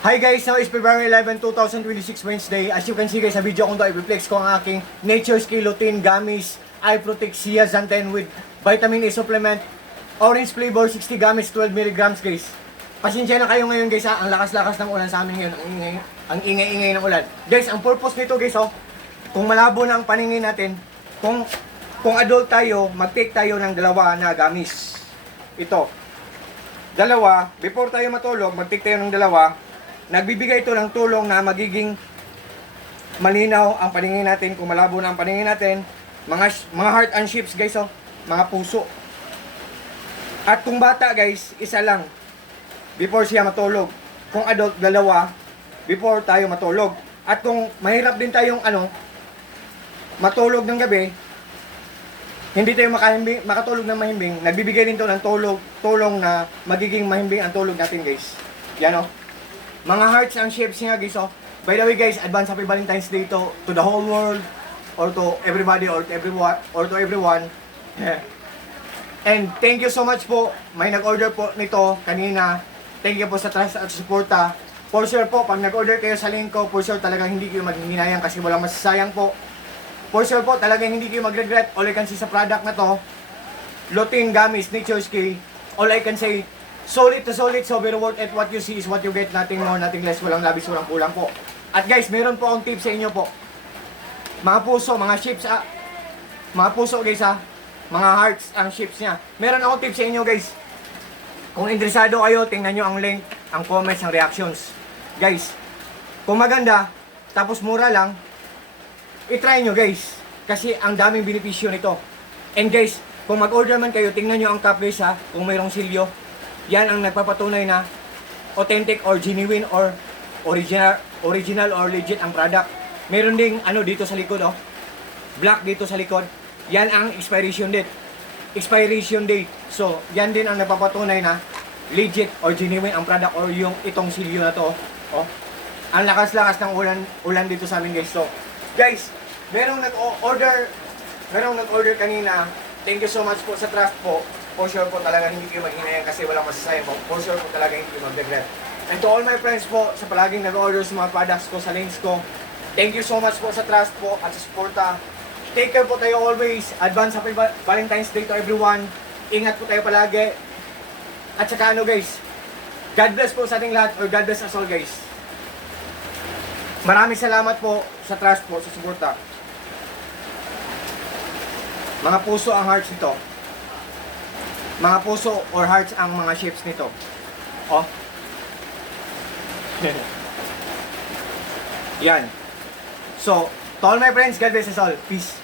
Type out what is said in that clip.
Hi guys, now is February 11, 2026 Wednesday. As you can see guys, sa video kong to, i-reflex ko ang aking Nature's Lutein Gummies Eye Protect Zeaxanthin with Vitamin A Supplement Orange Flavor 60 Gummies 12 mg guys. Pasensya na kayo ngayon guys ha, ang lakas-lakas ng ulan sa amin ngayon, ang ingay-ingay ng ulan. Guys, ang purpose nito guys kung malabo na ang paningin natin, kung adult tayo, mag-take tayo ng dalawa na gummies. Ito. Dalawa, before tayo matulog, mag-take tayo ng dalawa. Nagbibigay ito ng tulong na magiging malinaw ang paningin natin, kung malabo na ang paningin natin. Mga heart and shapes guys, mga puso. At kung bata guys, isa lang before siya matulog. Kung adult, dalawa before tayo matulog. At kung mahirap din tayong matulog ng gabi, hindi tayo makatulog ng mahimbing, nagbibigay din ito ng tulong na magiging mahimbing ang tulog natin guys. Yan mga hearts and shapes niya guys. By the way guys, advance happy Valentine's Day to the whole world, or to everybody, or to everyone. And thank you so much po. May nag-order po nito kanina. Thank you po sa trust at suporta. For sure po, pag nag-order kayo sa link ko, for sure talagang hindi kayo maghihinayang kasi walang masasayang po. For sure po, talagang hindi kayo mag-regret. All I can say sa product na to, Lutein Gummies, Nature's K. All I can say, solid to solid, so very worth it. What you see is what you get, nothing more, nothing less, walang labis, walang kulang po. At guys, meron po akong tips sa inyo po. Mga puso, mga shapes, mga puso guys mga hearts ang shapes niya. Meron akong tips sa inyo guys. Kung interesado kayo, tingnan nyo ang link, ang comments, ang reactions. Guys, kung maganda, tapos mura lang, i-try nyo guys. Kasi ang daming benepisyo nito. And guys, kung mag-order man kayo, tingnan nyo ang top guys kung mayroong silyo. Yan ang nagpapatunay na authentic or genuine or original or legit ang product. Meron ding dito sa likod black dito sa likod. Yan ang expiration date. So, yan din ang nagpapatunay na legit or genuine ang product or yung itong silyo na to. Ang lakas-lakas ng ulan dito sa amin guys. So, guys, merong nag-order kanina. Thank you so much po sa trust po. For sure po talaga hindi kayo maghinayang kasi walang masasayang po. For sure po talaga hindi kayo mag-regret. And to all my friends po sa palaging nag-order sa mga products ko, sa links ko, thank you so much po sa trust po at sa suporta. Take care po tayo always. Advance happy Valentine's Day to everyone. Ingat po tayo palagi. At saka guys, God bless po sa ating lahat, or God bless us all guys. Maraming salamat po sa trust po, sa suporta. Mga puso ang hearts nito. Mga puso or hearts ang mga shapes nito. Yan. So, to all my friends, God bless us all. Peace.